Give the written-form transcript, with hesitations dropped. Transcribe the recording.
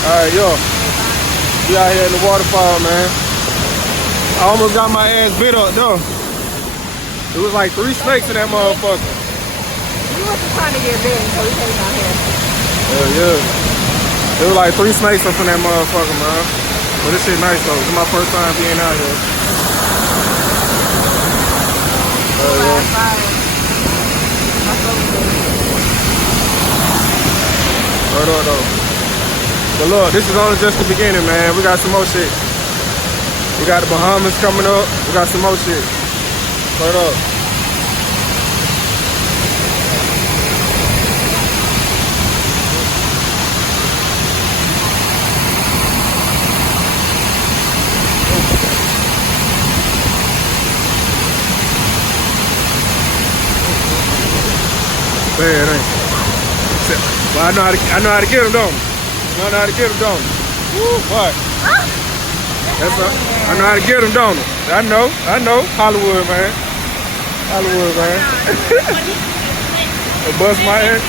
Alright, yo. We out here in the waterfall, man. I almost got my ass bit up, though. It was like 3 snakes in that motherfucker. You wasn't trying to get bitten, so we came out here. Hell yeah. It was like 3 snakes up in that motherfucker, man. But this shit nice, though. It's my first time being out here. Right on, though. But look, this is only just the beginning, man. We got some more shit. We got the Bahamas coming up. We got some more shit. Right up. Man, well, I know how to get them, don't I? I know how to get them, don't I? Woo, what? That's right. I know how to get them, don't I? I know. Hollywood, man. Hollywood, man. Bust my head.